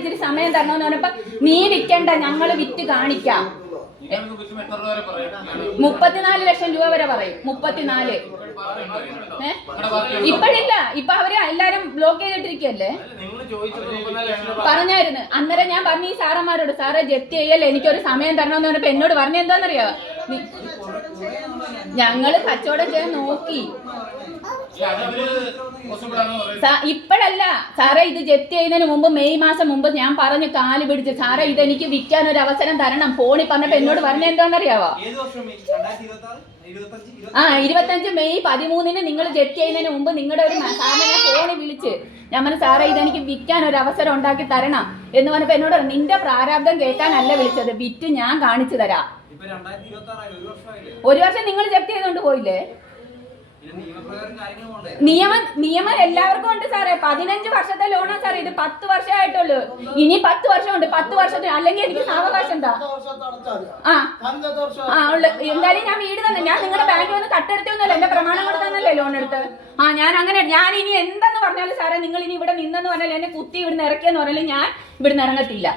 ഇച്ചിരി സമയം തരണമെന്ന് പറഞ്ഞപ്പോ നീ വിൽക്കണ്ട, ഞങ്ങള് വിറ്റ് കാണിക്കാം. 34 ലക്ഷം രൂപ വരെ പറയും. 34. ഇപ്പഴില്ല, ഇപ്പൊ അവര് എല്ലാരും ബ്ലോക്ക് ചെയ്തിട്ടിരിക്കല്ലേ. പറഞ്ഞായിരുന്നു അന്നേരം. ഞാൻ പറഞ്ഞു ഈ സാറന്മാരോട്, സാറേ ജപ്തി ചെയ്യല്ലേ, എനിക്കൊരു സമയം തരണമെന്ന് പറഞ്ഞപ്പോ എന്നോട് പറഞ്ഞ എന്താന്നറിയോ, ഞങ്ങള് കച്ചവടം ചെയ്യാൻ നോക്കി. ഇപ്പഴല്ല സാറേ, ഇത് ജപ്തി ചെയ്യുന്നതിന് മുമ്പ് മെയ് മാസം മുമ്പ് ഞാൻ പറഞ്ഞു കാല് പിടിച്ച്, സാറേ ഇതെനിക്ക് വിൽക്കാൻ ഒരു അവസരം തരണം. ഫോണിൽ പറഞ്ഞപ്പോ എന്നോട് പറഞ്ഞ എന്താണെന്നറിയാവോ, 25 മെയ് 13 നിങ്ങൾ ജപ്തി ചെയ്യുന്നതിന് മുമ്പ് നിങ്ങളുടെ ഒരു സാറിനെ ഞാൻ ഫോണിൽ വിളിച്ച് ഞാൻ പറഞ്ഞു, സാറേ ഇതെനിക്ക് വിൽക്കാൻ ഒരു അവസരം ഉണ്ടാക്കി തരണം എന്ന് പറഞ്ഞപ്പോ എന്നോട് നിന്റെ പ്രാരാബ്ദം കേൾക്കാനല്ല വിളിച്ചത്, വിറ്റ് ഞാൻ കാണിച്ചു തരാം. 1 വർഷം നിങ്ങൾ ജപ്തി ചെയ്തോണ്ട് പോയില്ലേ. നിയമം എല്ലാവർക്കും ഉണ്ട് സാറേ. 15 വർഷത്തെ ലോണാ സാറേ ഇത്. 10 വർഷമായിട്ടുള്ളൂ. ഇനി 10 വർഷമുണ്ട്. 10 വർഷത്തിന് അല്ലെങ്കിൽ എനിക്ക് സാവകാശം എന്താ? എന്തായാലും ഞാൻ വീട് തന്നെ, ഞാൻ നിങ്ങളുടെ ബാങ്കിൽ വന്ന് കട്ടെടുത്തൊന്നുമല്ല, എന്റെ പ്രമാണം കൊടുത്തന്നല്ലേ ലോൺ എടുത്ത്. ഞാൻ അങ്ങനെ, ഞാൻ ഇനി എന്തെന്ന് പറഞ്ഞാലും സാറേ, നിങ്ങൾ ഇനി ഇവിടെ നിന്നെന്ന് പറഞ്ഞാൽ എന്നെ കുത്തി ഇവിടുന്ന് ഇറക്കിയെന്ന് പറഞ്ഞാലും ഞാൻ ഇവിടുന്ന് ഇറങ്ങത്തില്ല.